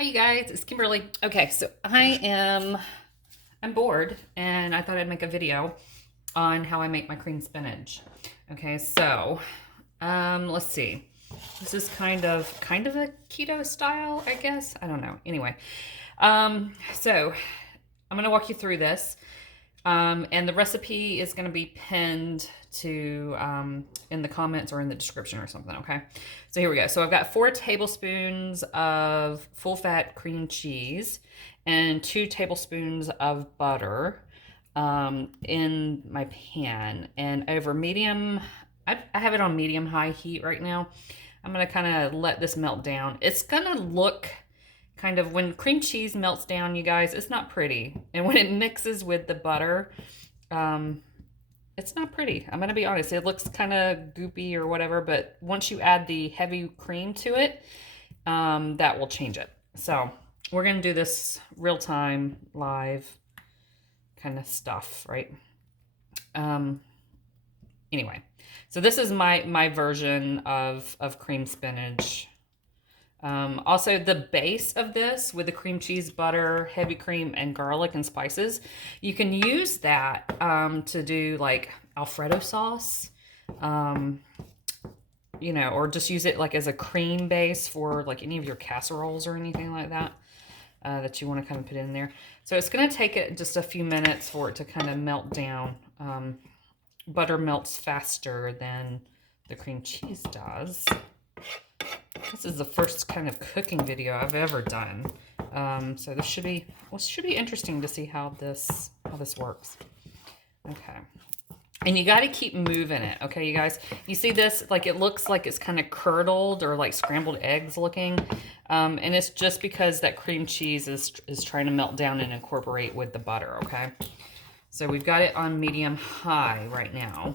Hi you guys, it's Kimberly. Okay, so I'm bored and I thought I'd make a video on how I make my cream spinach. Okay, so let's see. This is kind of a keto style, I guess. I don't know. Anyway, so I'm gonna walk you through this. And the recipe is going to be pinned to in the comments or in the description or something, okay? So here we go. So I've got 4 tablespoons of full-fat cream cheese and 2 tablespoons of butter in my pan. And over medium, I have it on medium-high heat right now. I'm going to kind of let this melt down. It's going to look kind of, when cream cheese melts down, you guys, it's not pretty. And when it mixes with the butter, it's not pretty. I'm gonna be honest. It looks kind of goopy or whatever, but once you add the heavy cream to it, that will change it. So we're gonna do this real time, live kind of stuff, right? Anyway, so this is my version of cream spinach. Also, the base of this with the cream cheese, butter, heavy cream, and garlic and spices, you can use that to do like Alfredo sauce, you know, or just use it like as a cream base for like any of your casseroles or anything like that that you want to kind of put in there. So it's going to take it just a few minutes for it to kind of melt down. Butter melts faster than the cream cheese does. This is the first kind of cooking video I've ever done, so this should be interesting to see how this works. Okay, and you got to keep moving it. Okay, you guys, you see this? Like it looks like it's kind of curdled or like scrambled eggs looking, and it's just because that cream cheese is trying to melt down and incorporate with the butter. Okay, so we've got it on medium high right now.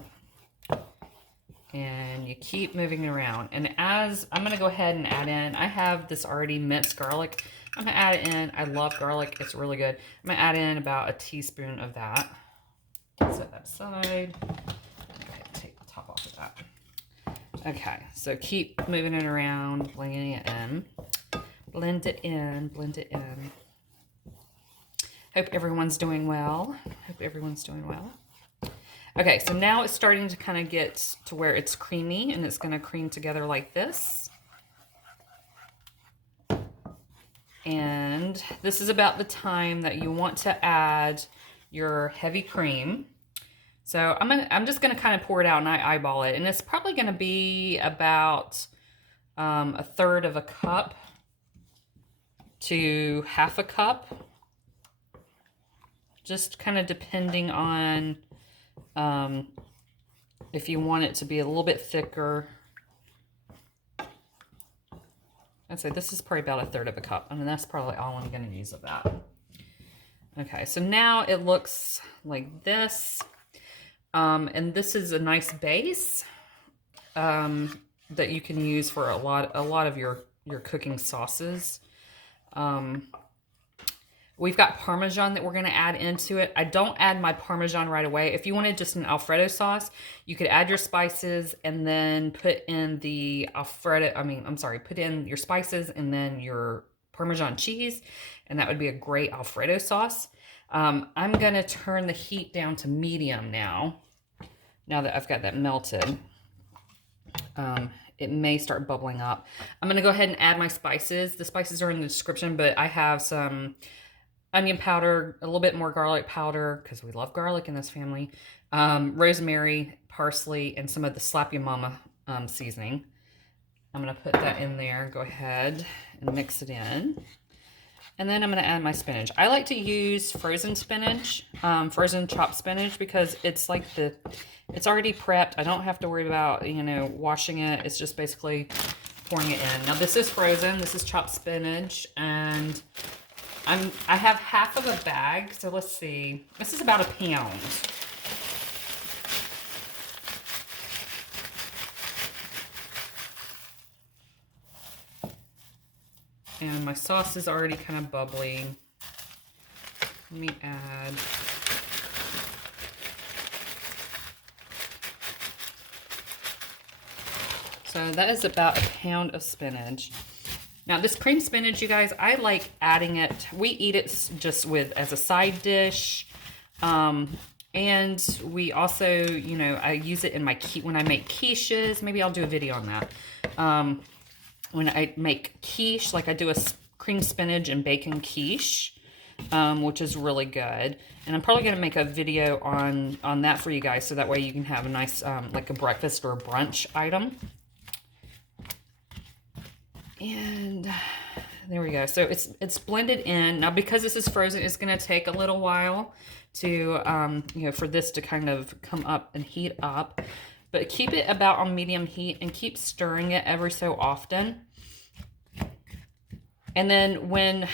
And you keep moving it around. And as I'm going to go ahead and add in, I have this already minced garlic. I'm going to add it in. I love garlic. It's really good. I'm going to add in about a teaspoon of that. Set that aside. Okay, take the top off of that. Okay, so keep moving it around, blending it in. Blend it in, blend it in. Hope everyone's doing well. Hope everyone's doing well. Okay, so now it's starting to kind of get to where it's creamy, and it's going to cream together like this. And this is about the time that you want to add your heavy cream. So I'm just going to kind of pour it out and I eyeball it, and it's probably going to be about a third of a cup to half a cup, just kind of depending on if you want it to be a little bit thicker. I'd say this is probably about a third of a cup. I mean, that's probably all I'm going to use of that. Okay, so now it looks like this. And this is a nice base that you can use for a lot of your cooking sauces. We've got Parmesan that we're going to add into it. I don't add my Parmesan right away. If you wanted just an Alfredo sauce, you could add your spices and then put in the put in your spices and then your Parmesan cheese, and that would be a great Alfredo sauce. I'm going to turn the heat down to medium now that I've got that melted. It may start bubbling up. I'm going to go ahead and add my spices. The spices are in the description, but I have some onion powder, a little bit more garlic powder, because we love garlic in this family, rosemary, parsley, and some of the Slap Ya Mama seasoning. I'm going to put that in there. Go ahead and mix it in. And then I'm going to add my spinach. I like to use frozen spinach, frozen chopped spinach, because it's like it's already prepped. I don't have to worry about, you know, washing it. It's just basically pouring it in. Now this is frozen. This is chopped spinach, and I have half of a bag, so let's see. This is about a pound. And my sauce is already kind of bubbling. Let me add. So that is about a pound of spinach. Now this cream spinach, you guys, I like adding it. We eat it just with as a side dish. And we also, you know, I use it in my when I make quiches. Maybe I'll do a video on that. When I make quiche, like I do a cream spinach and bacon quiche, which is really good. And I'm probably going to make a video on that for you guys, so that way you can have a nice, like a breakfast or a brunch item. And there we go. So it's blended in. Now, because this is frozen, it's going to take a little while to, you know, for this to kind of come up and heat up. But keep it about on medium heat and keep stirring it every so often. And then when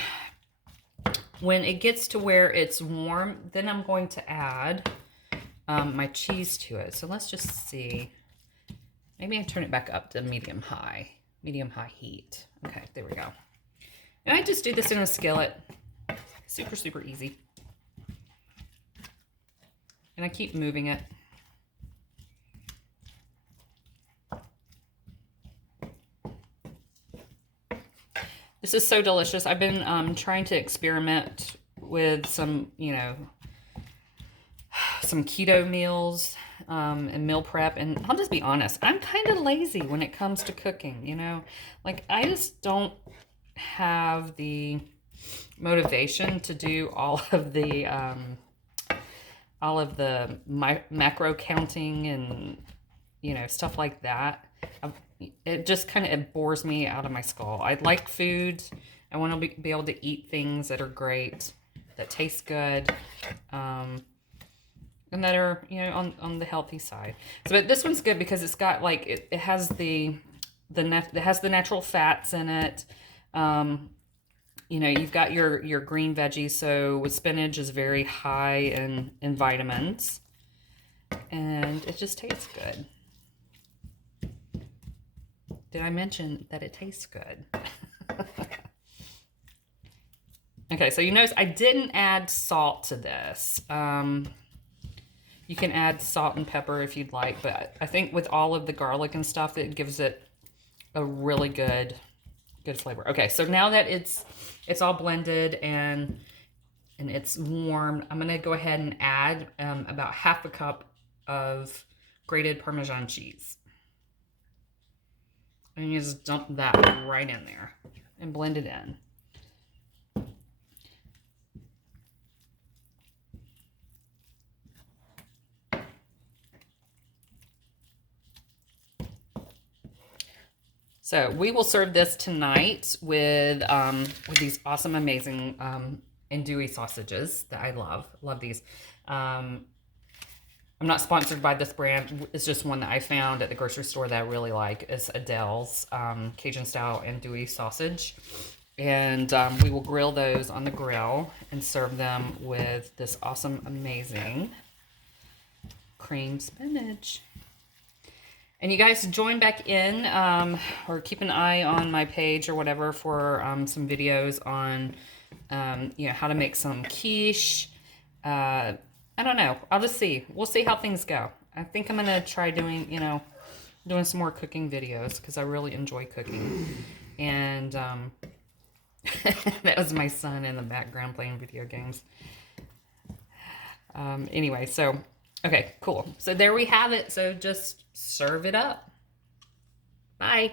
it gets to where it's warm, then I'm going to add my cheese to it. So let's just see. Maybe I turn it back up to medium-high heat. Okay, there we go. And I just do this in a skillet. Super, super easy. And I keep moving it. This is so delicious. I've been trying to experiment with some, you know, some keto meals and meal prep. And I'll just be honest, I'm kind of lazy when it comes to cooking, you know. Like, I just don't have the motivation to do all of the macro counting and, you know, stuff like that. It just kind of, it bores me out of my skull. I like food. I want to be able to eat things that are great, that taste good, and that are, you know, on the healthy side. So, but this one's good because it's got like, it has it has the natural fats in it. You know, you've got your green veggies. So with spinach is very high in vitamins, and it just tastes good. Did I mention that it tastes good? Okay, so you notice I didn't add salt to this. You can add salt and pepper if you'd like, but I think with all of the garlic and stuff, it gives it a really good flavor. Okay, so now that it's all blended and it's warm, I'm gonna go ahead and add about half a cup of grated Parmesan cheese. And you just dump that right in there and blend it in. So we will serve this tonight with these awesome, amazing andouille sausages that I love. Love these. I'm not sponsored by this brand. It's just one that I found at the grocery store that I really like. It's Adele's Cajun style andouille sausage. And we will grill those on the grill and serve them with this awesome, amazing cream spinach. And you guys join back in or keep an eye on my page or whatever for some videos on you know, how to make some quiche. I don't know. I'll just see. We'll see how things go. I think I'm going to try doing, you know, doing some more cooking videos because I really enjoy cooking. And that was my son in the background playing video games. Anyway, so, okay, cool. So there we have it. So just serve it up. Bye.